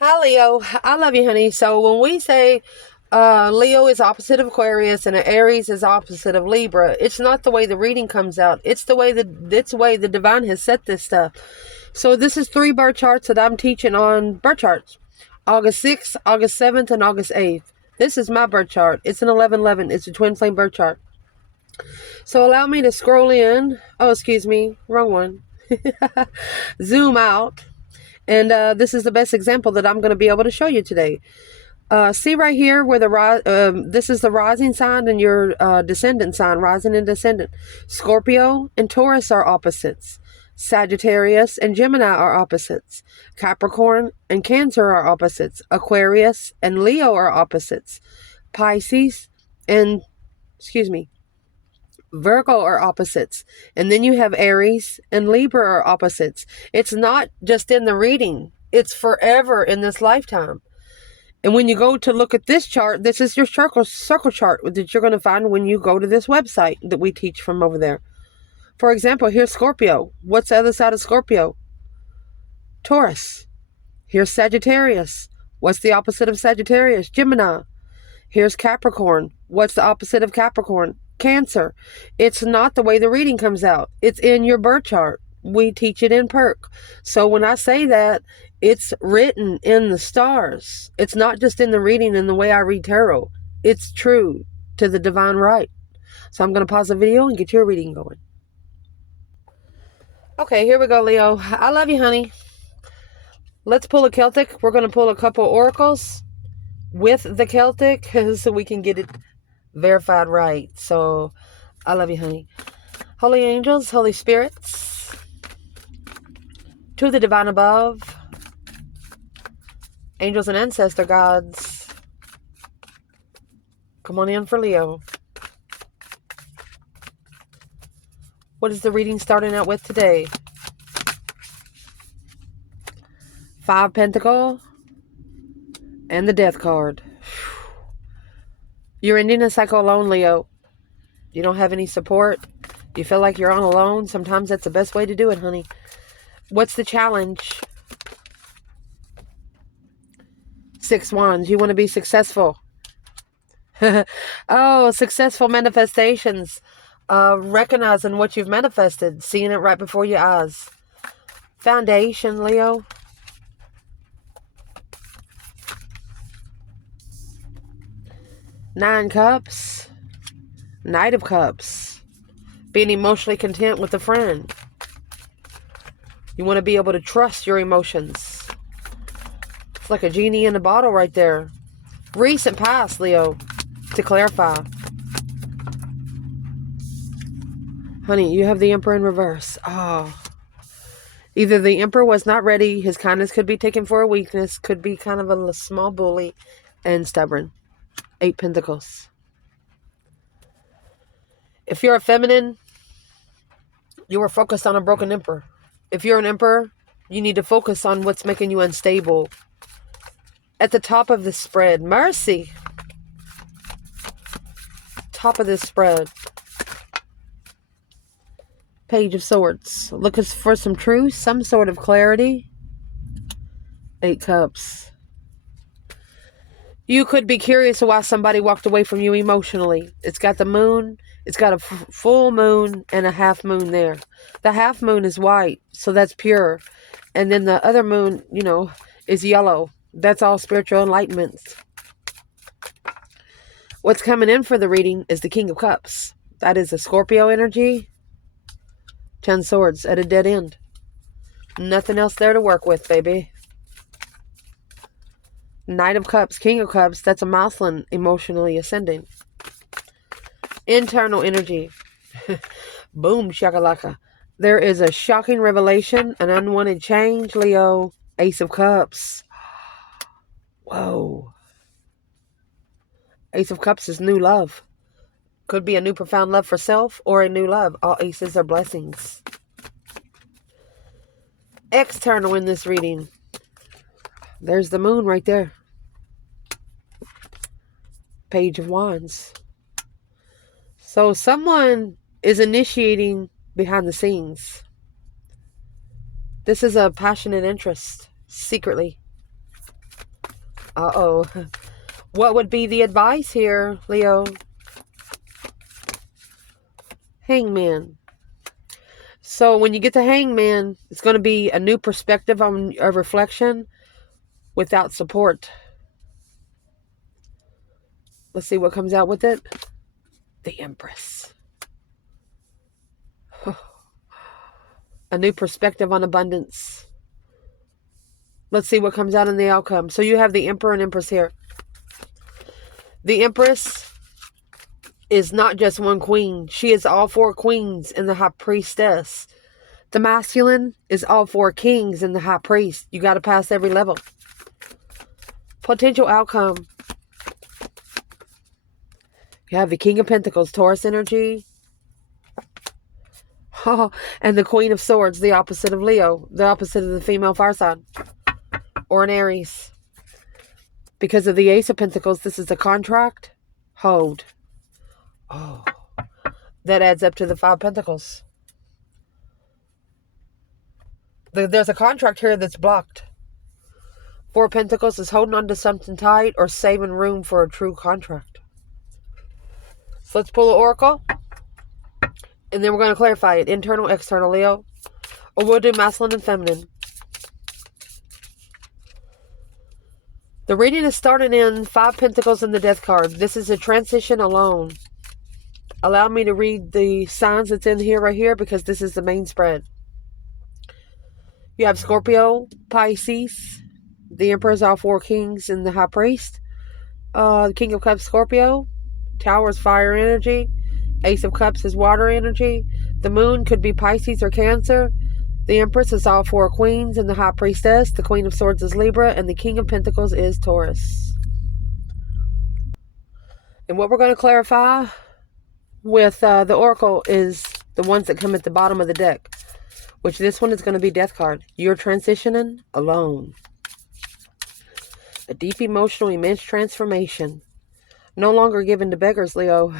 Hi, Leo. I love you, honey. So when we say Leo is opposite of Aquarius and Aries is opposite of Libra, it's not the way the reading comes out. It's the way the divine has set this stuff. So this is 3 birth charts that I'm teaching on birth charts. August 6th, August 7th, and August 8th. This is my birth chart. It's an 1111. It's a twin flame birth chart. So allow me to scroll in. Oh, excuse me. Wrong one. Zoom out. And this is the best example that I'm going to be able to show you today. See right here where this is the rising sign and your descendant sign, rising and descendant. Scorpio and Taurus are opposites. Sagittarius and Gemini are opposites. Capricorn and Cancer are opposites. Aquarius and Leo are opposites. Pisces and, Virgo are opposites. And then you have Aries and Libra are opposites. It's not just in the reading, it's forever in this lifetime. And when you go to look at this chart, this is your circle chart that you're going to find when you go to this website that we teach from over there. For example, here's Scorpio. What's the other side of Scorpio? Taurus. Here's Sagittarius. What's the opposite of Sagittarius? Gemini. Here's Capricorn. What's the opposite of Capricorn? Cancer. It's not the way the reading comes out. It's in your birth chart. We teach it in Perk. So when I say that, it's written in the stars. It's not just in the reading and the way I read tarot. It's true to the divine right. So I'm going to pause the video and get your reading going. Okay, here we go, Leo. I love you, honey. Let's pull a Celtic. We're going to pull a couple oracles with the Celtic so we can get it verified right. So I love you, honey. Holy angels, holy spirits, to the divine above, angels and ancestor gods, come on in for Leo. What is the reading starting out with today? 5 Pentacle and the Death card. You're ending a cycle alone, Leo. You don't have any support. You feel like you're on alone. Sometimes that's the best way to do it, honey. What's the challenge? 6 Wands. You want to be successful. Oh, successful manifestations. Recognizing what you've manifested. Seeing it right before your eyes. Foundation, Leo. Nine Cups. Knight of Cups. Being emotionally content with a friend. You want to be able to trust your emotions. It's like a genie in a bottle right there. Recent past, Leo, to clarify. Honey, you have the Emperor in reverse. Oh. Either the Emperor was not ready, his kindness could be taken for a weakness, could be kind of a small bully, and stubborn. 8 Pentacles. If you're a feminine, you are focused on a broken Emperor. If you're an Emperor, you need to focus on what's making you unstable. At the top of the spread, Mercy. Top of this spread. Page of Swords. Looking for some truth, some sort of clarity. 8 Cups. You could be curious why somebody walked away from you emotionally. It's got the moon. It's got a full moon and a half moon there. The half moon is white, so that's pure. And then the other moon, is yellow. That's all spiritual enlightenment. What's coming in for the reading is the King of Cups. That is a Scorpio energy. 10 Swords at a dead end. Nothing else there to work with, baby. Knight of Cups, King of Cups, that's a Mousland emotionally ascending. Internal energy. Boom, shakalaka. There is a shocking revelation, an unwanted change, Leo. Ace of Cups. Whoa. Ace of Cups is new love. Could be a new profound love for self or a new love. All aces are blessings. External in this reading. There's the moon right there. Page of Wands. So someone is initiating behind the scenes. This is a passionate interest, secretly. Uh-oh. What would be the advice here, Leo? Hangman. So when you get to Hangman, it's going to be a new perspective on a reflection without support. Let's see what comes out with it. The Empress. A new perspective on abundance. Let's see what comes out in the outcome. So you have the Emperor and Empress here. The Empress is not just one queen. She is all four queens in the High Priestess. The masculine is all four kings in the High Priest. You got to pass every level. Potential outcome. You have the King of Pentacles, Taurus energy. Oh, and the Queen of Swords, the opposite of Leo. The opposite of the female fire sign. Or an Aries. Because of the Ace of Pentacles, this is a contract. Hold. Oh. That adds up to the 5 Pentacles. There's a contract here that's blocked. 4 Pentacles is holding on to something tight or saving room for a true contract. So let's pull the Oracle. And then we're going to clarify it. Internal, external, Leo. Or we'll do masculine and feminine. The reading is starting in 5 Pentacles in the Death card. This is a transition alone. Allow me to read the signs that's in here right here because this is the main spread. You have Scorpio, Pisces. The Emperor is all 4 kings in the High Priest. The King of Cups, Scorpio. Tower is fire energy. Ace of Cups is water energy. The Moon could be Pisces or Cancer. The Empress is all 4 queens in the High Priestess. The Queen of Swords is Libra. And the King of Pentacles is Taurus. And what we're going to clarify with the Oracle is the ones that come at the bottom of the deck. Which this one is going to be Death card. You're transitioning alone. A deep emotional immense transformation. No longer given to beggars, Leo.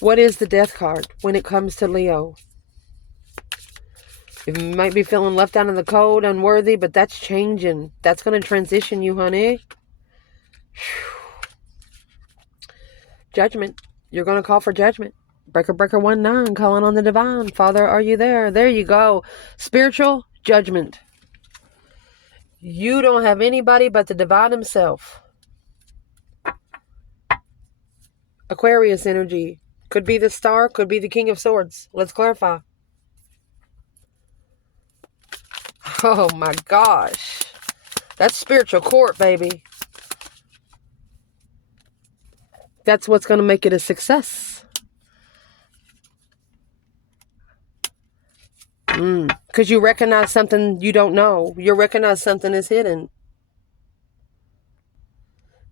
What is the Death card when it comes to Leo? You might be feeling left out in the cold, unworthy, but that's changing. That's going to transition you, honey. Judgment. You're going to call for judgment. Breaker, breaker, 1-9, calling on the divine. Father, are you there? There you go. Spiritual judgment. You don't have anybody but the divine himself. Aquarius energy. Could be the star, could be the King of Swords. Let's clarify. Oh my gosh. That's spiritual court, baby. That's what's going to make it a success. Because you recognize something you don't know. You recognize something is hidden.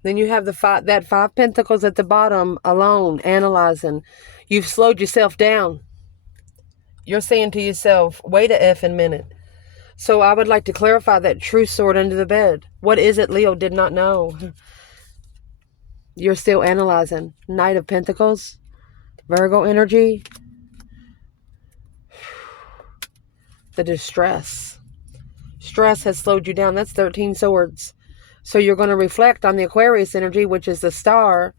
Then you have that 5 Pentacles at the bottom, alone, analyzing. You've slowed yourself down. You're saying to yourself, wait a effing minute. So I would like to clarify that true sword under the bed. What is it Leo did not know? You're still analyzing. Knight of Pentacles, Virgo energy. The distress. Stress has slowed you down. That's 13 swords. So you're going to reflect on the Aquarius energy, which is the star,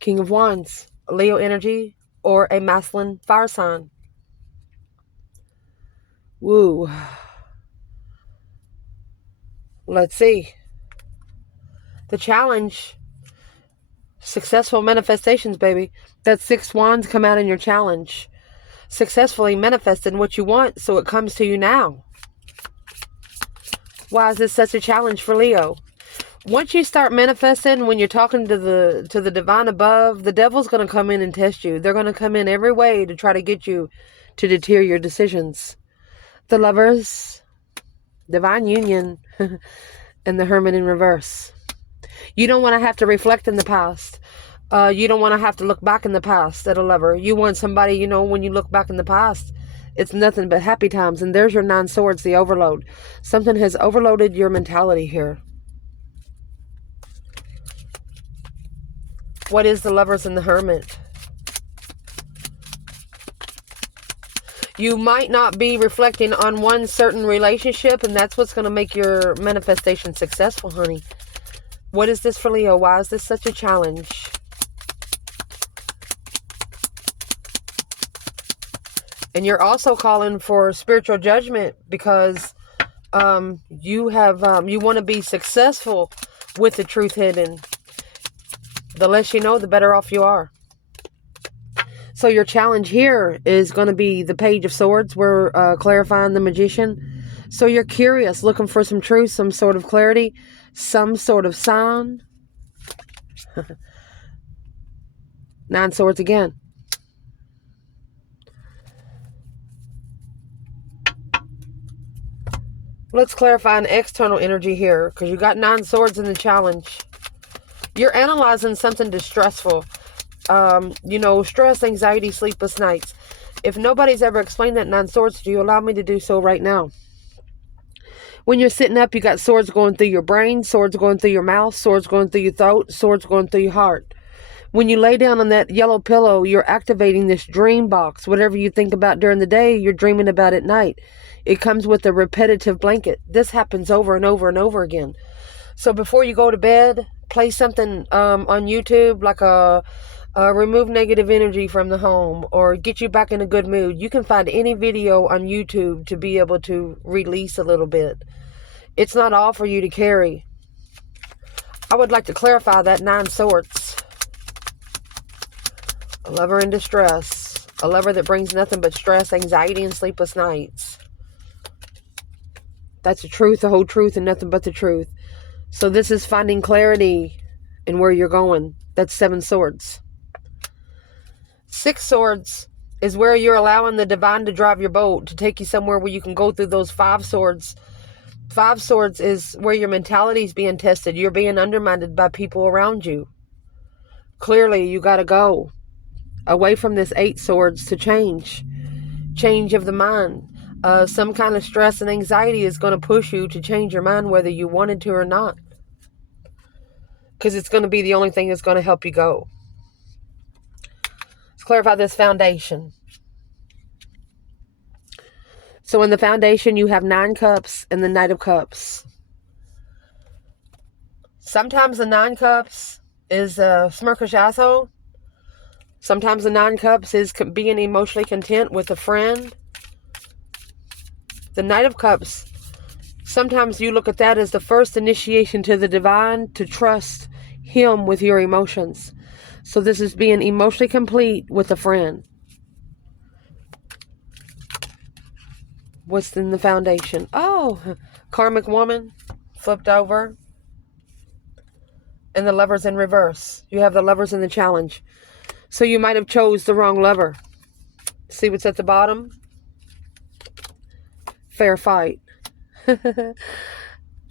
King of Wands, Leo energy, or a masculine fire sign. Woo. Let's see. The challenge. Successful manifestations, baby. That 6 wands come out in your challenge. Successfully manifesting what you want, so it comes to you now. Why is this such a challenge for Leo? Once you start manifesting, when you're talking to the divine above, the devil's going to come in and test you. They're going to come in every way to try to get you to deter your decisions. The Lovers, divine union, and the Hermit in reverse. You don't want to have to reflect in the past. You don't want to have to look back in the past at a lover. You want somebody, when you look back in the past, it's nothing but happy times. And there's your 9 swords, the overload. Something has overloaded your mentality here. What is the Lovers and the Hermit? You might not be reflecting on one certain relationship, and that's what's going to make your manifestation successful, honey. What is this for Leo? Why is this such a challenge? And you're also calling for spiritual judgment because you want to be successful with the truth hidden. The less you know, the better off you are. So your challenge here is going to be the Page of Swords. We're clarifying the Magician. So you're curious, looking for some truth, some sort of clarity, some sort of sign. 9 Swords again. Let's clarify an external energy here, because you got 9 Swords in the challenge. You're analyzing something distressful. Stress, anxiety, sleepless nights. If nobody's ever explained that 9 Swords to you, allow me to do so right now. When you're sitting up, you got swords going through your brain, swords going through your mouth, swords going through your throat, swords going through your heart. When you lay down on that yellow pillow, you're activating this dream box. Whatever you think about during the day, you're dreaming about at night. It comes with a repetitive blanket. This happens over and over and over again. So before you go to bed, play something on YouTube, like a remove negative energy from the home, or get you back in a good mood. You can find any video on YouTube to be able to release a little bit. It's not all for you to carry. I would like to clarify that 9 Swords. A lover in distress. A lover that brings nothing but stress, anxiety, and sleepless nights. That's the truth, the whole truth, and nothing but the truth. So this is finding clarity in where you're going. That's 7 Swords. 6 Swords is where you're allowing the divine to drive your boat, to take you somewhere where you can go through those 5 Swords. 5 Swords is where your mentality is being tested. You're being undermined by people around you. Clearly, you got to go away from this 8 Swords to change. Change of the mind. Some kind of stress and anxiety is going to push you to change your mind, whether you wanted to or not. Because it's going to be the only thing that's going to help you go. Let's clarify this foundation. So in the foundation, you have 9 Cups and the Knight of Cups. Sometimes the 9 Cups is a smirkish asshole. Sometimes the 9 Cups is being emotionally content with a friend. The Knight of Cups, sometimes you look at that as the first initiation to the divine, to trust him with your emotions. So this is being emotionally complete with a friend. What's in the foundation? Oh, karmic woman flipped over. And the Lovers in reverse. You have the Lovers in the challenge. So you might have chose the wrong lover. See what's at the bottom? Fair fight.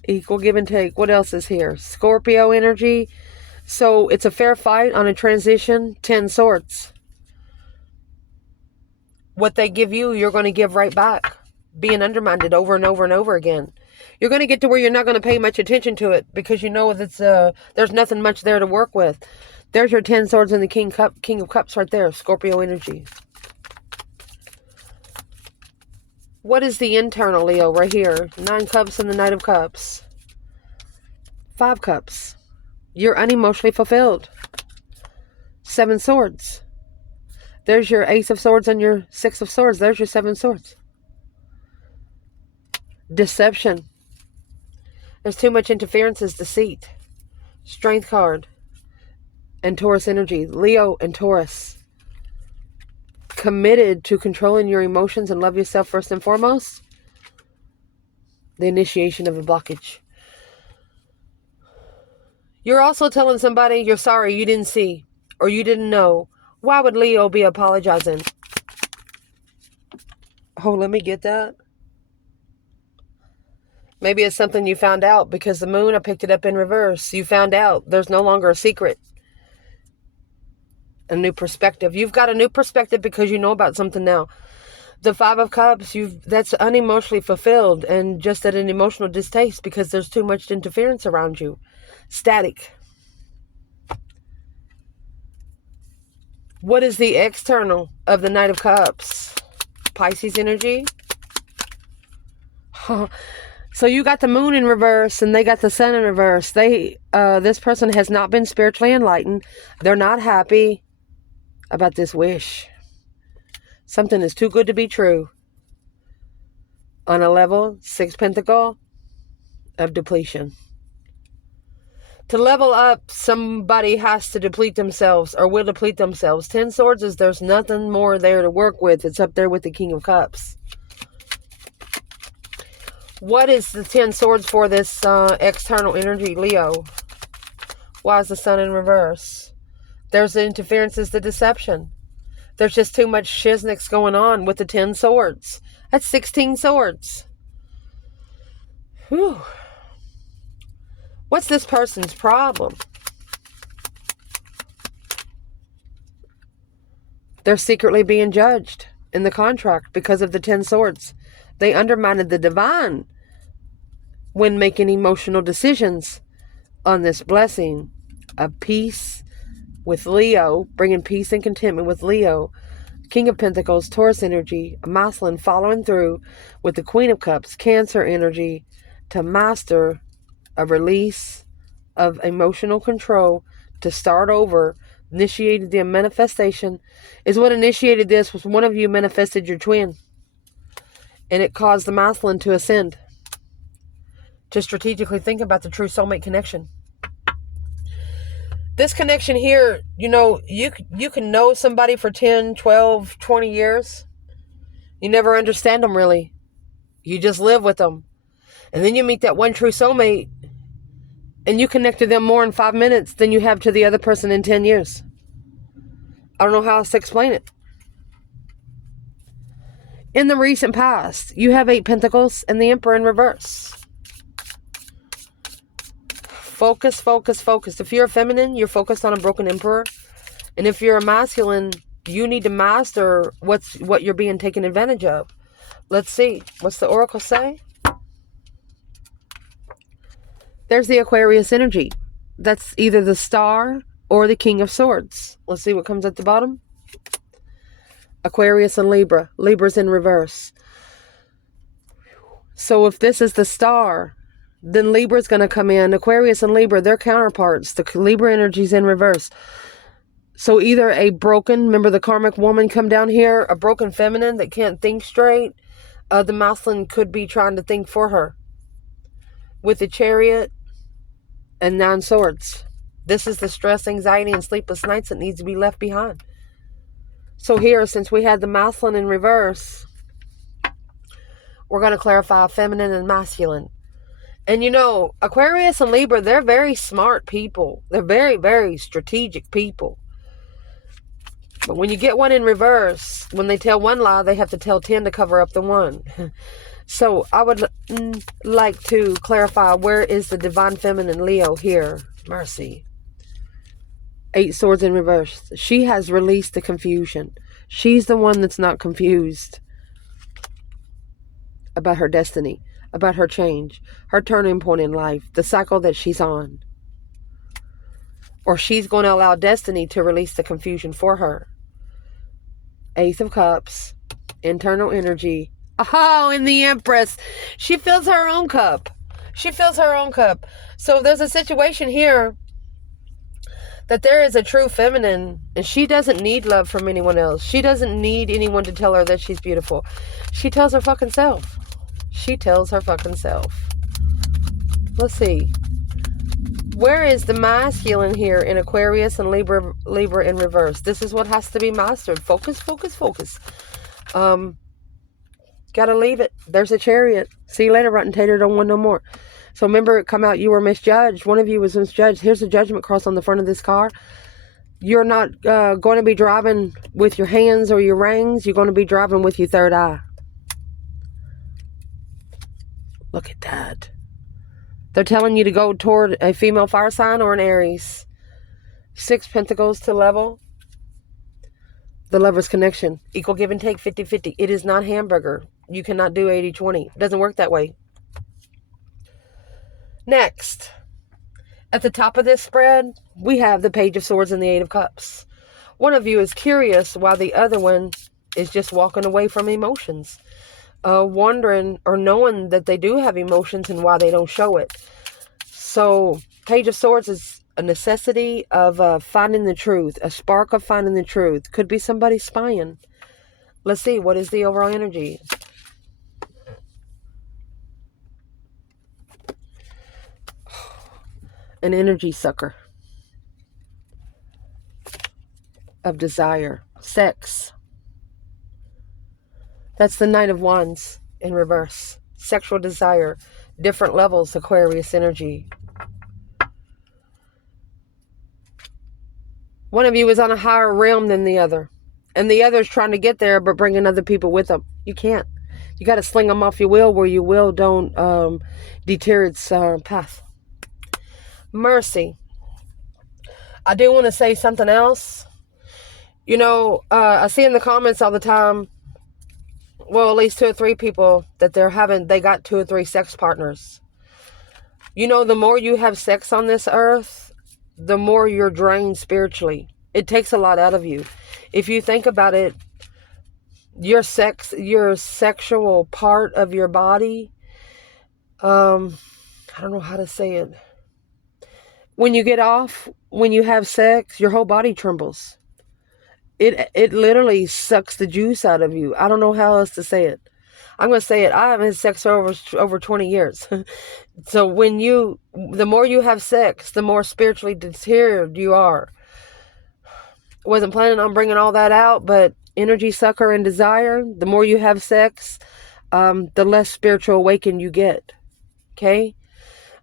Equal give and take. What else is here? Scorpio energy. So it's a fair fight on a transition. 10 Swords. What they give you, you're going to give right back. Being undermined over and over and over again. You're going to get to where you're not going to pay much attention to it, because you know that there's nothing much there to work with. There's your 10 Swords and the King of Cups right there. Scorpio energy. What is the internal, Leo, right here? 9 Cups and the Knight of Cups. 5 Cups. You're unemotionally fulfilled. 7 Swords. There's your Ace of Swords and your 6 of Swords. There's your 7 Swords. Deception. There's too much interference, is deceit. Strength card. And Taurus energy. Leo and Taurus. Committed to controlling your emotions and love yourself first and foremost. The initiation of a blockage. You're also telling somebody you're sorry you didn't see or you didn't know. Why would Leo be apologizing? Oh, let me get that. Maybe it's something you found out because the moon, I picked it up in reverse. You found out there's no longer a secret. A new perspective. You've got a new perspective because you know about something now. The 5 of Cups, that's unemotionally fulfilled and just at an emotional distaste because there's too much interference around you. Static. What is the external of the Knight of Cups? Pisces energy. So you got the moon in reverse and they got the sun in reverse. This person has not been spiritually enlightened. They're not happy about this wish. Something is too good to be true. On a level, 6 pentacle of depletion. To level up, somebody has to deplete themselves or will deplete themselves. 10 swords is there's nothing more there to work with. It's up there with the King of Cups. What is the 10 swords for this external energy, Leo? Why is the sun in reverse? There's the interferences, the deception. There's just too much shiznix going on with the 10 swords. That's 16 swords. Whew. What's this person's problem? They're secretly being judged in the contract because of the 10 swords. They undermined the divine when making emotional decisions on this blessing of peace with Leo, bringing peace and contentment with Leo. King of Pentacles, Taurus energy, masculine following through with the Queen of Cups, Cancer energy, to master a release of emotional control, to start over. Initiated the manifestation is what initiated this. Was one of you manifested your twin, and it caused the masculine to ascend, to strategically think about the true soulmate connection. This connection here, you know, you can know somebody for 10, 12, 20 years. You never understand them really. You just live with them. And then you meet that one true soulmate and you connect to them more in 5 minutes than you have to the other person in 10 years. I don't know how else to explain it. In the recent past, you have 8 pentacles and the Emperor in reverse. Focus, focus, focus. If you're a feminine, you're focused on a broken emperor. And if you're a masculine, you need to master what you're being taken advantage of. Let's see. What's the oracle say? There's the Aquarius energy. That's either the Star or the King of Swords. Let's see what comes at the bottom. Aquarius and Libra. Libra's in reverse. So if this is the Star, then Libra's going to come in. Aquarius and Libra, they're counterparts. The Libra energy's in reverse. So either a broken, remember the karmic woman come down here, a broken feminine that can't think straight. The masculine could be trying to think for her. With the Chariot and 9 swords. This is the stress, anxiety, and sleepless nights that needs to be left behind. So here, since we had the masculine in reverse, we're going to clarify feminine and masculine. And you know, Aquarius and Libra, they're very smart people. They're very, very strategic people. But when you get one in reverse, when they tell one lie, they have to tell 10 to cover up the one. So I would like to clarify, where is the divine feminine Leo here? Mercy. 8 swords in reverse. She has released the confusion. She's the one that's not confused about her destiny, about her change, her turning point in life, the cycle that she's on. Or she's going to allow destiny to release the confusion for her. Ace of Cups, internal energy. Oh, and the Empress. She fills her own cup. She fills her own cup. So there's a situation here that there is a true feminine, and she doesn't need love from anyone else. She doesn't need anyone to tell her that she's beautiful. She tells her fucking self. She tells her fucking self. Let's see. Where is the masculine here in Aquarius and Libra in reverse? This is what has to be mastered. Focus, focus, focus. Gotta leave it. There's a Chariot. See you later, rotten tater. Don't want no more. So remember, it come out, you were misjudged. One of you was misjudged. Here's a judgment cross on the front of this car. You're not going to be driving with your hands or your rings. You're going to be driving with your third eye. Look at that. They're telling you to go toward a female fire sign or an Aries. 6 pentacles to level. The Lover's connection. Equal give and take, 50-50. It is not hamburger. You cannot do 80-20. It doesn't work that way. Next. At the top of this spread, we have the Page of Swords and the 8 of Cups. One of you is curious while the other one is just walking away from emotions. wondering or knowing that they do have emotions and why they don't show it. So Page of Swords is a necessity of finding the truth, a spark of finding the truth. Could be somebody spying. Let's see, what is the overall energy? An energy sucker of desire, sex. That's the Knight of Wands in reverse. Sexual desire, different levels, Aquarius energy. One of you is on a higher realm than the other. And the other is trying to get there, but bringing other people with them. You can't. You got to sling them off your will where your will don't deter its path. Mercy. I do want to say something else. You know, I see in the comments all the time, well, at least 2 or 3 people that they got 2 or 3 sex partners. You know, the more you have sex on this earth, the more you're drained spiritually. It takes a lot out of you. If you think about it, your sexual part of your body, I don't know how to say it. When you get off, when you have sex, your whole body trembles. It literally sucks the juice out of you. I don't know how else to say it. I'm going to say it. I haven't had sex for over 20 years. So the more you have sex, the more spiritually deteriorated you are. Wasn't planning on bringing all that out, but energy sucker and desire, the more you have sex, the less spiritual awakened you get. Okay?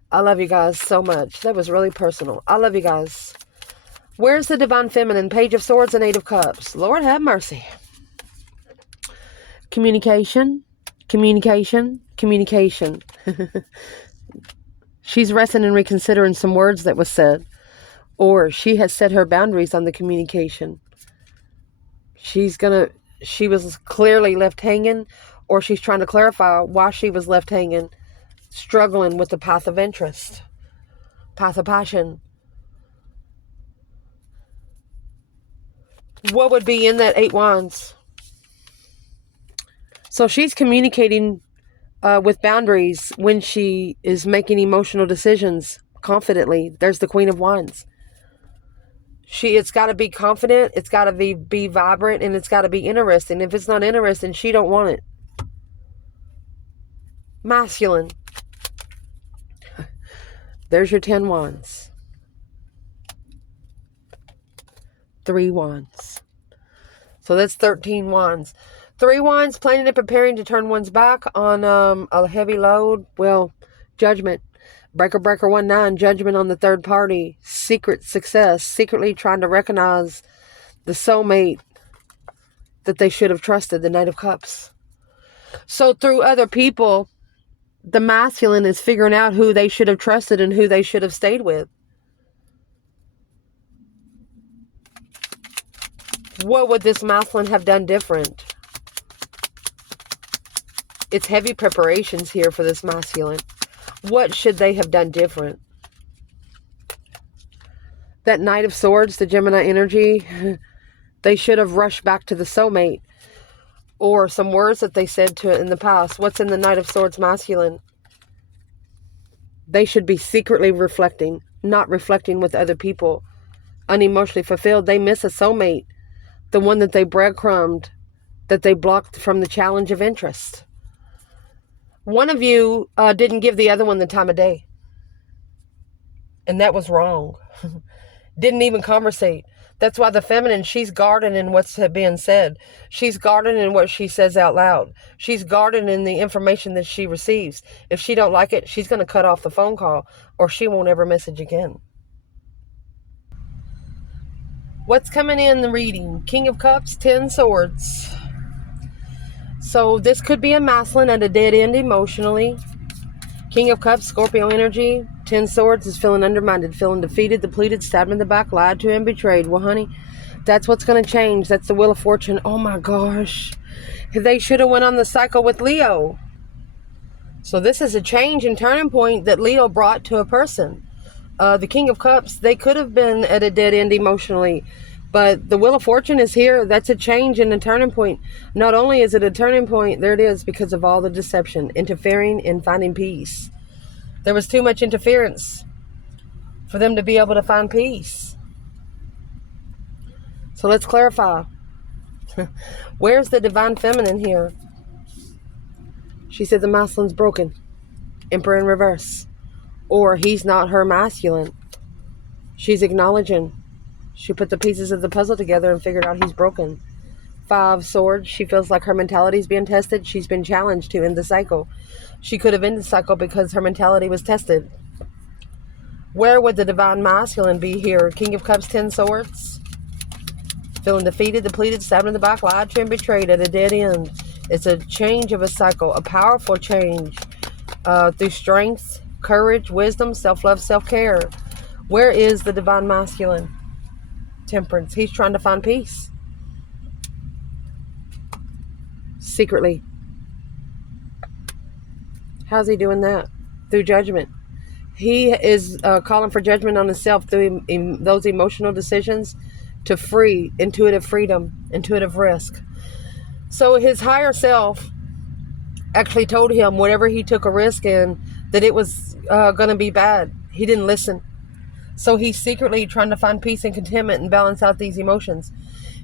I love you guys so much. That was really personal. I love you guys. Where's the Divine Feminine? Page of Swords and 8 of Cups. Lord have mercy. Communication. Communication. Communication. She's resting and reconsidering some words that was said. Or she has set her boundaries on the communication. She was clearly left hanging, or she's trying to clarify why she was left hanging, struggling with the path of interest, path of passion. What would be in that 8 wands? So she's communicating with boundaries when she is making emotional decisions confidently. There's the Queen of Wands. It's got to be confident, it's got to be vibrant, and it's got to be interesting. If it's not interesting, she don't want it. Masculine. There's your 10 wands. 3 wands. So that's 13 wands. 3 wands, planning and preparing to turn one's back on a heavy load. Well, judgment. Breaker 19, judgment on the third party. Secret success. Secretly trying to recognize the soulmate that they should have trusted. The Knight of Cups. So through other people, the masculine is figuring out who they should have trusted and who they should have stayed with. What would this masculine have done different? It's heavy preparations here for this masculine. What should they have done different? That Knight of Swords, the Gemini energy, they should have rushed back to the soulmate. Or some words that they said to it in the past. What's in the Knight of Swords masculine? They should be secretly reflecting, not reflecting with other people. Unemotionally fulfilled. They miss a soulmate. The one that they breadcrumbed, that they blocked from the challenge of interest. One of you didn't give the other one the time of day. And that was wrong. Didn't even conversate. That's why the feminine, she's guarding in what's being said. She's guarding in what she says out loud. She's guarding in the information that she receives. If she don't like it, she's going to cut off the phone call, or she won't ever message again. What's coming in the reading? King of Cups, 10 Swords. So this could be a masculine at a dead end emotionally. King of Cups, Scorpio energy. 10 Swords is feeling undermined, feeling defeated, depleted, stabbed in the back, lied to, and betrayed. Well, honey, that's what's going to change. That's the Wheel of Fortune. Oh my gosh. They should have went on the cycle with Leo. So this is a change and turning point that Leo brought to a person. The King of Cups, they could have been at a dead end emotionally, But the Wheel of Fortune is here. That's a change and a turning point. Not only is it a turning point, there it is, because of all the deception, interfering and finding peace. There was too much interference for them to be able to find peace. So let's clarify. Where's the divine feminine here? She said the masculine's broken. Emperor in reverse. Or he's not her masculine. She's acknowledging. She put the pieces of the puzzle together and figured out he's broken. 5 swords. She feels like her mentality's being tested. She's been challenged to end the cycle. She could have ended the cycle because her mentality was tested. Where would the divine masculine be here? King of Cups, 10 swords. Feeling defeated, depleted, stabbed in the back, lied to and betrayed at a dead end. It's a change of a cycle, a powerful change through strength, courage, wisdom, self-love, self-care. Where is the divine masculine? Temperance. He's trying to find peace. Secretly. How's he doing that? Through judgment. He is calling for judgment on himself through those emotional decisions to free, intuitive freedom, intuitive risk. So his higher self actually told him whatever he took a risk in, that it was going to be bad. He didn't listen. So he's secretly trying to find peace and contentment and balance out these emotions.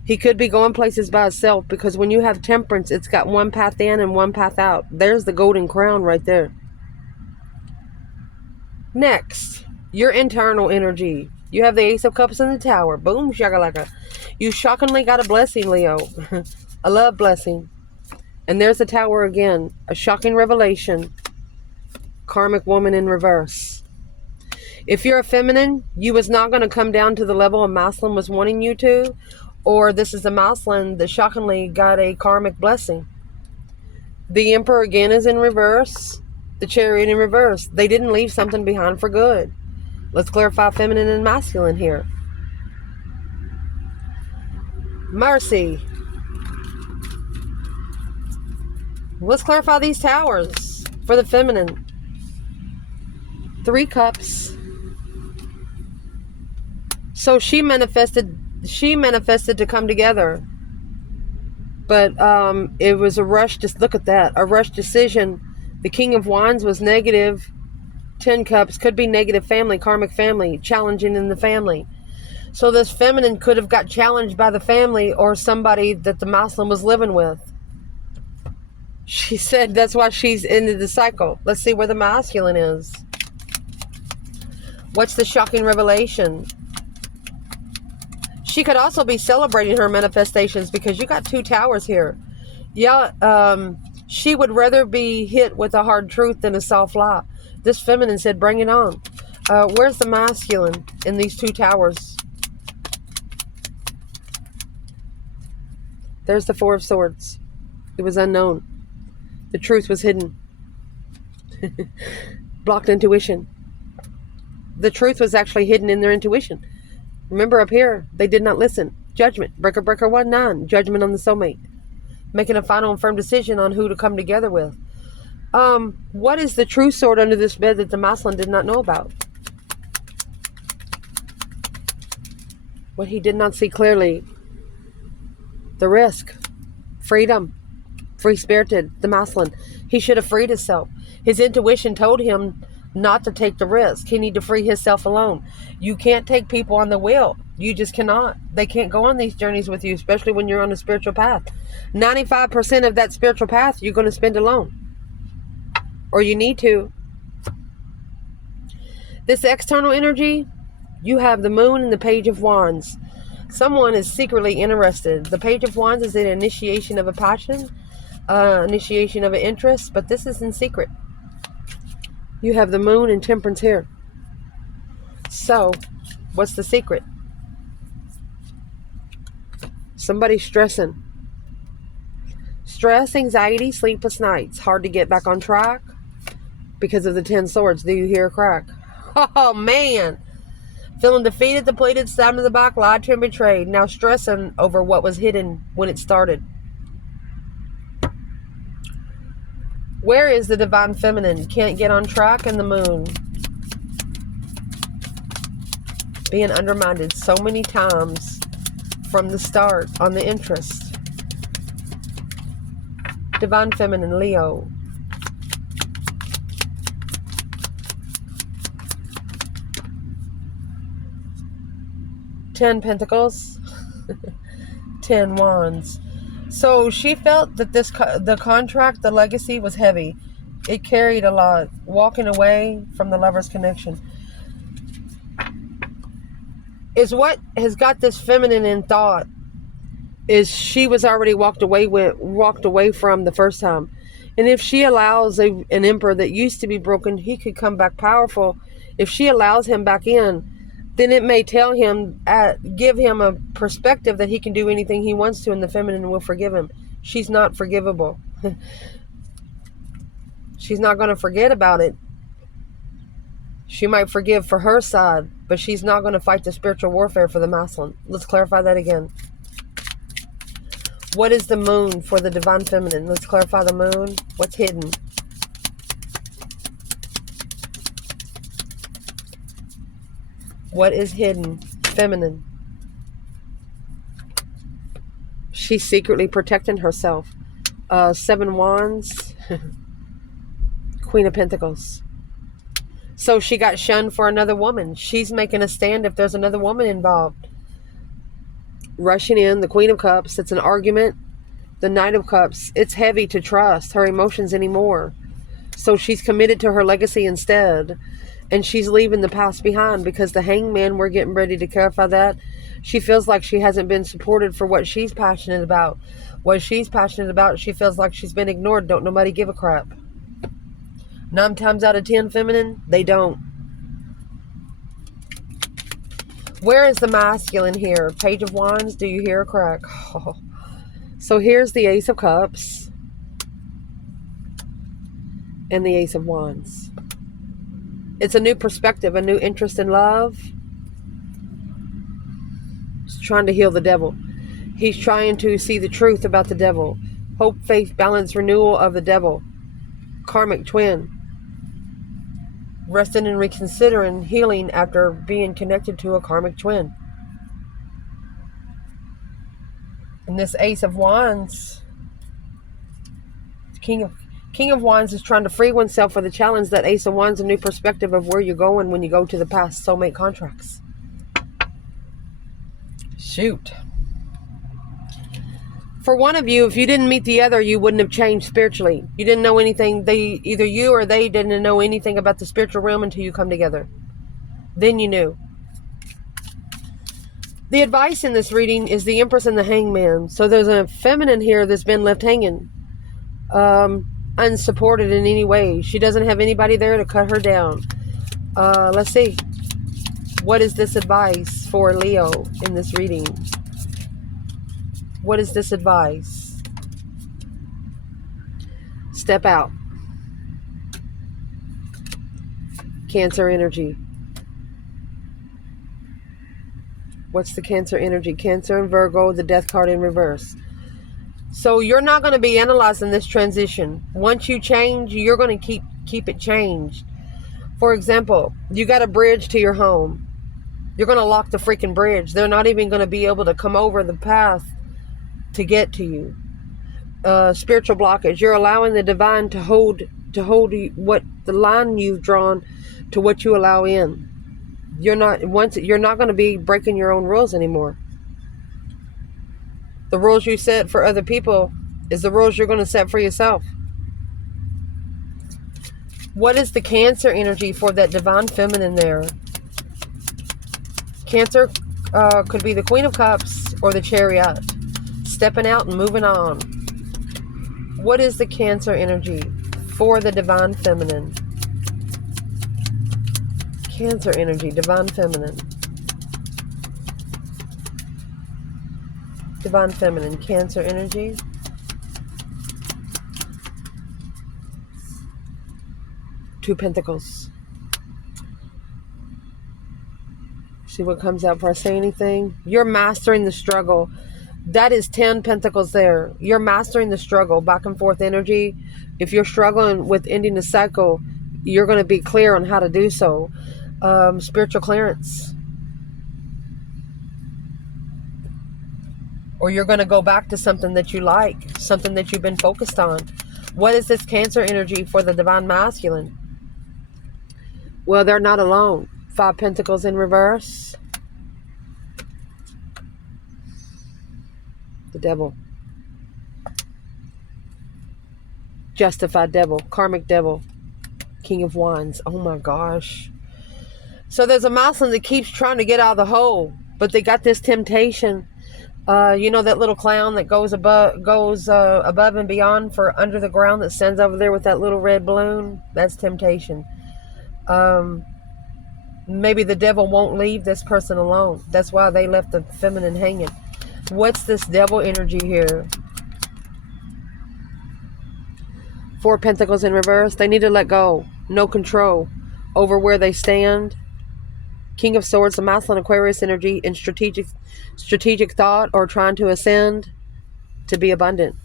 He could be going places by himself, because when you have temperance, it's got one path in and one path out. There's the golden crown right there. Next, your internal energy. You have the Ace of Cups in the Tower. Boom, shakalaka. You shockingly got a blessing, Leo. A love blessing. And there's the Tower again. A shocking revelation. Karmic woman in reverse. If you're a feminine, you was not going to come down to the level a masculine was wanting you to. Or this is a masculine that shockingly got a karmic blessing. The Emperor again is in reverse. The Chariot in reverse. They didn't leave something behind for good. Let's clarify feminine and masculine here. Mercy. Let's clarify these towers for the feminine. 3 cups. So she manifested to come together. But it was a rush. Just look at that. A rush decision. The King of Wands was negative. 10 cups could be negative family, karmic family, challenging in the family. So this feminine could have got challenged by the family or somebody that the masculine was living with. She said that's why she's ended the cycle. Let's see where the masculine is. What's the shocking revelation? She could also be celebrating her manifestations, because you got 2 towers here. Yeah, she would rather be hit with a hard truth than a soft lie. This feminine said, bring it on. Where's the masculine in these 2 towers? There's the 4 of Swords. It was unknown. The truth was hidden. Blocked intuition. The truth was actually hidden in their intuition. Remember up here, they did not listen. Judgment. Breaker, breaker, 1-9. Judgment on the soulmate. Making a final and firm decision on who to come together with. What is the true sword under this bed that the masculine did not know about? What he did not see clearly. The risk. Freedom. Free-spirited. The masculine. He should have freed himself. His intuition told him not to take the risk. He need to free himself alone. You can't take people on the wheel. You just cannot. They can't go on these journeys with you, especially when you're on a spiritual path. 95% of that spiritual path you're going to spend alone. Or you need to. This external energy, you have the Moon and the Page of Wands. Someone is secretly interested. The Page of Wands is an initiation of a passion, initiation of an interest, but this is in secret. You have the Moon and Temperance here. So, what's the secret? Somebody's stressing. Stress, anxiety, sleepless nights. Hard to get back on track because of the 10 swords. Do you hear a crack? Oh, man. Feeling defeated, depleted, stabbed in the back, lied to and betrayed. Now stressing over what was hidden when it started. Where is the divine feminine? Can't get on track in the Moon. Being undermined so many times. from the start on the interest. Divine Feminine, Leo. Ten Pentacles. 10 Wands. So she felt that the contract, the legacy was heavy. It carried a lot. Walking away from the lover's connection is what has got this feminine in thought. Is she was already walked away from the first time. And if she allows an emperor that used to be broken, he could come back powerful. If she allows him back in, then it may tell him, give him a perspective that he can do anything he wants to, and the feminine will forgive him. She's not forgivable. She's not going to forget about it. She might forgive for her side, but she's not going to fight the spiritual warfare for the masculine. Let's clarify that again. What is the moon for the divine feminine? Let's clarify the moon. What's hidden? What is hidden? Feminine. She's secretly protecting herself. 7 Wands. Queen of Pentacles. So she got shunned for another woman. She's making a stand if there's another woman involved. Rushing in. The Queen of Cups. It's an argument. The Knight of Cups. It's heavy to trust her emotions anymore. So she's committed to her legacy instead. And she's leaving the past behind, because the Hangman, we're getting ready to clarify that. She feels like she hasn't been supported for what she's passionate about. What she's passionate about, she feels like she's been ignored. Don't nobody give a crap. 9 times out of 10, feminine, they don't. Where is the masculine here? Page of Wands, do you hear a crack? Oh. So here's the Ace of Cups. And the Ace of Wands. It's a new perspective, a new interest in love. He's trying to heal the devil. He's trying to see the truth about the devil. Hope, faith, balance, renewal of the devil. Karmic twin. Resting and reconsidering healing after being connected to a karmic twin. And this Ace of Wands, King of Wands is trying to free oneself for the challenge. That Ace of Wands, a new perspective of where you're going when you go to the past soulmate contracts. Shoot. For one of you, if you didn't meet the other, you wouldn't have changed spiritually. You didn't know anything. Either you or they didn't know anything about the spiritual realm until you come together. Then you knew. The advice in this reading is the Empress and the Hangman. So there's a feminine here that's been left hanging. Unsupported in any way. She doesn't have anybody there to cut her down. Let's see. What is this advice for Leo in this reading? What is this advice? Step out. Cancer energy. What's the Cancer energy? Cancer and Virgo, the Death card in reverse. So you're not going to be analyzing this transition. Once you change, you're going to keep it changed. For example, you got a bridge to your home. You're going to lock the freaking bridge. They're not even going to be able to come over the path to get to you. Spiritual blockage. You're allowing the divine to hold what the line you've drawn to what you allow in. You're not going to be breaking your own rules anymore. The rules you set for other people is the rules you're going to set for yourself. What is the Cancer energy for that divine feminine there? Cancer could be the Queen of Cups or the Chariot. Stepping out and moving on. What is the Cancer energy for the divine feminine? Cancer energy, divine feminine. Divine feminine, Cancer energy. Two Pentacles. See what comes out before I say anything. You're mastering the struggle. That is 10 Pentacles there. You're mastering the struggle, back and forth energy. If you're struggling with ending the cycle, you're going to be clear on how to do so. Spiritual clearance. or you're going to go back to something that you like, something that you've been focused on. What is this Cancer energy for the Divine Masculine? Well, they're not alone. 5 Pentacles in reverse. The Devil. Justified Devil. Karmic Devil. King of Wands. Oh my gosh. So there's a masculine that keeps trying to get out of the hole, but they got this temptation. You know that little clown that goes above and beyond for under the ground, that stands over there with that little red balloon? That's temptation. Maybe the devil won't leave this person alone. That's why they left the feminine hanging. What's this devil energy here? 4 Pentacles in reverse. They need to let go. No control over where they stand. King of Swords, the masculine Aquarius energy in strategic thought, or trying to ascend to be abundant.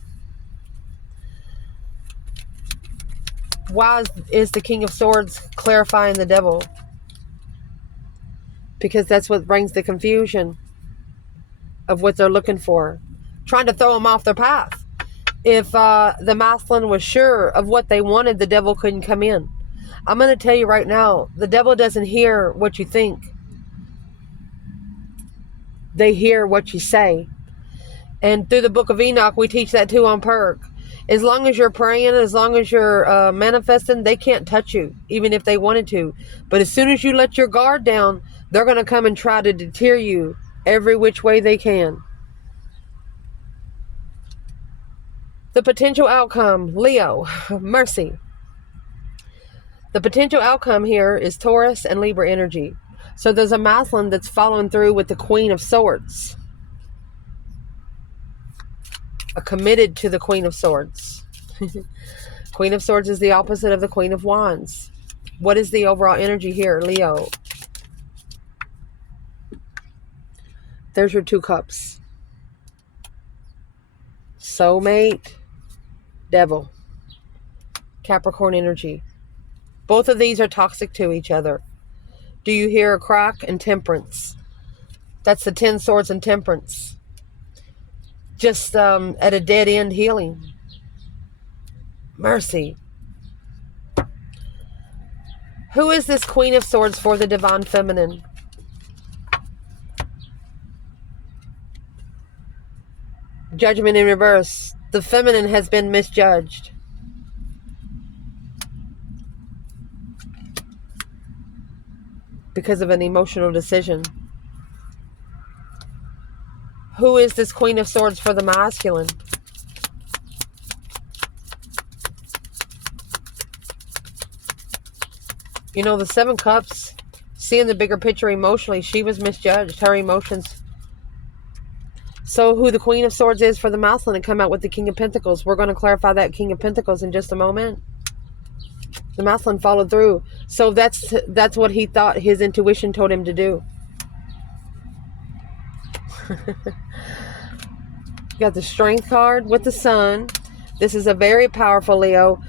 Why is the King of Swords clarifying the devil? Because that's what brings the confusion of what they're looking for. Trying to throw them off their path. If the masculine was sure of what they wanted, the devil couldn't come in. I'm going to tell you right now, the devil doesn't hear what you think. They hear what you say. And through the book of Enoch, we teach that too on Perk. As long as you're praying, as long as you're manifesting, they can't touch you, even if they wanted to. But as soon as you let your guard down, they're going to come and try to deter you every which way they can. The potential outcome, Leo, mercy. The potential outcome here is Taurus and Libra energy. So there's a masculine that's following through with the Queen of Swords. Committed to the Queen of Swords. Queen of Swords is the opposite of the Queen of Wands. What is the overall energy here, Leo? There's your 2 cups. Soulmate, Devil, Capricorn energy. Both of these are toxic to each other. Do you hear a crack? And Temperance. That's the 10 Swords and Temperance. Just at a dead end healing. Mercy. Who is this Queen of Swords for the Divine Feminine? Judgment in reverse. The feminine has been misjudged. Because of an emotional decision. Who is this Queen of Swords for the masculine? You know, the 7 cups, seeing the bigger picture emotionally, she was misjudged. Her emotions. So who the Queen of Swords is for the masculine, and come out with the King of Pentacles. We're going to clarify that King of Pentacles in just a moment. The masculine followed through. So that's what he thought his intuition told him to do. You got the Strength card with the Sun. This is a very powerful Leo.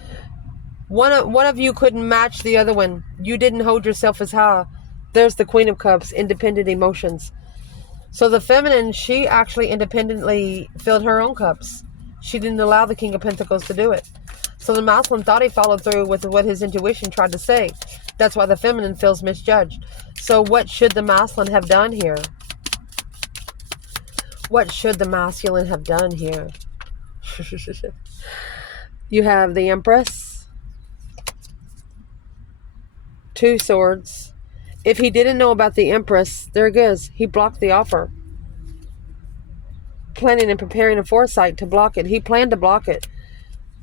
One of you couldn't match the other one. You didn't hold yourself as high. There's the Queen of Cups, independent emotions. So the feminine, she actually independently filled her own cups. She didn't allow the King of Pentacles to do it. So the masculine thought he followed through with what his intuition tried to say. That's why the feminine feels misjudged. So what should the masculine have done here? What should the masculine have done here? You have the Empress. 2 Swords. If he didn't know about the Empress, there it goes. He blocked the offer. Planning and preparing a foresight to block it. He planned to block it,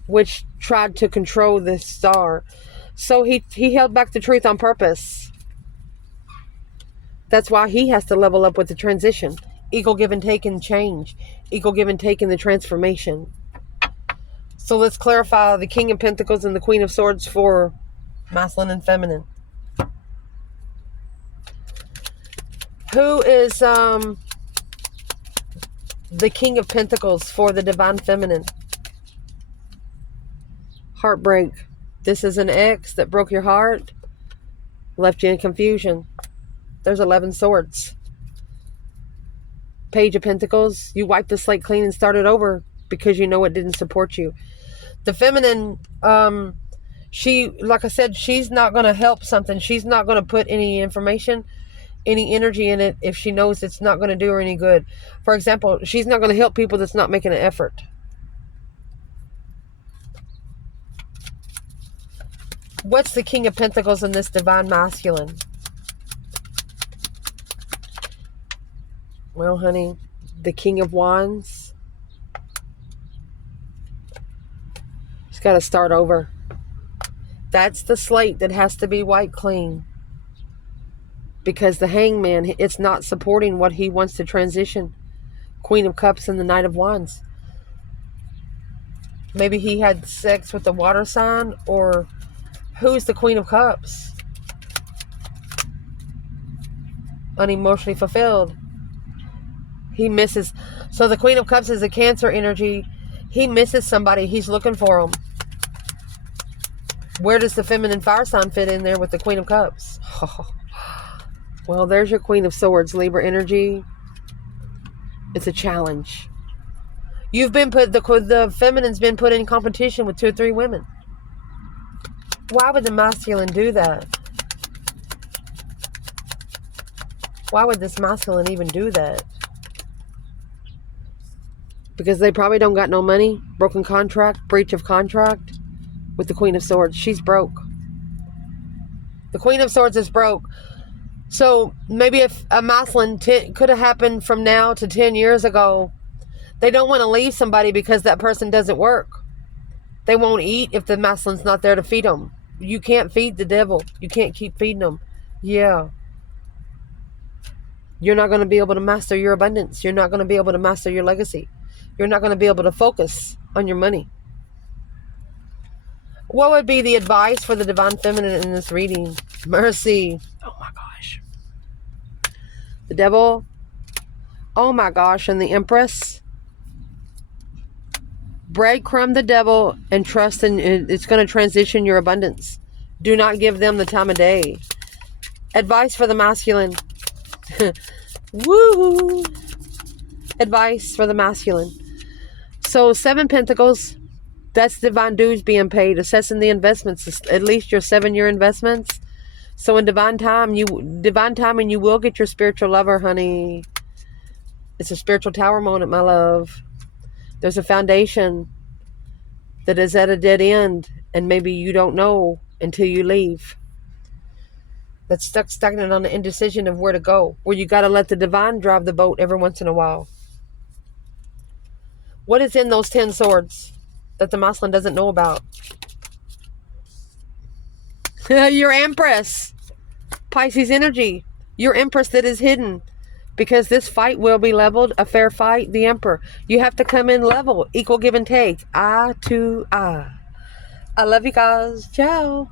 which tried to control the star. So he held back the truth on purpose. That's why he has to level up with the transition. Equal give and take and change. Equal give and take in the transformation. So let's clarify the King of Pentacles and the Queen of Swords for masculine and feminine. Who is the King of Pentacles for the Divine Feminine? Heartbreak. This is an ex that broke your heart, left you in confusion. There's 11 Swords. Page of Pentacles. You wipe the slate clean and start it over because you know it didn't support you. The feminine, she, like I said, she's not going to help something. She's not going to put any information, any energy in it if she knows it's not going to do her any good. For example, she's not going to help people that's not making an effort. What's the King of Pentacles in this divine masculine? Well, honey, the King of Wands. He's got to start over. That's the slate that has to be wiped clean. Because the Hangman, it's not supporting what he wants to transition. Queen of Cups and the Knight of Wands. Maybe he had sex with the water sign, or who's the Queen of Cups? Unemotionally fulfilled. He misses. So the Queen of Cups is a Cancer energy. He misses somebody. He's looking for them. Where does the feminine fire sign fit in there with the Queen of Cups? Well, there's your Queen of Swords, Libra energy. It's a challenge. You've been put, the feminine's been put in competition with 2 or 3 women. Why would the masculine do that? Why would this masculine even do that? Because they probably don't got no money, broken contract, breach of contract with the Queen of Swords. She's broke. The Queen of Swords is broke. So maybe if a masculine could have happened from now to 10 years ago, they don't want to leave somebody because that person doesn't work. They won't eat if the masculine's not there to feed them. You can't feed the devil. You can't keep feeding them. Yeah. You're not going to be able to master your abundance. You're not going to be able to master your legacy. You're not going to be able to focus on your money. What would be the advice for the divine feminine in this reading? Mercy. Oh my gosh. The devil. Oh my gosh. And the Empress. Breadcrumb the devil and trust in it's going to transition your abundance. Do not give them the time of day. Advice for the masculine. Woo! Advice for the masculine. So 7 Pentacles, that's divine dues being paid, assessing the investments, at least your 7-year investments. So in divine timing, you will get your spiritual lover, honey. It's a spiritual tower moment, my love. There's a foundation that is at a dead end, and maybe you don't know until you leave. That's stagnant on the indecision of where to go, where you got to let the divine drive the boat every once in a while. What is in those 10 swords that the masculine doesn't know about? Your Empress. Pisces energy. Your Empress that is hidden. Because this fight will be leveled. A fair fight. The Emperor. You have to come in level. Equal give and take. Eye to eye. I love you guys. Ciao.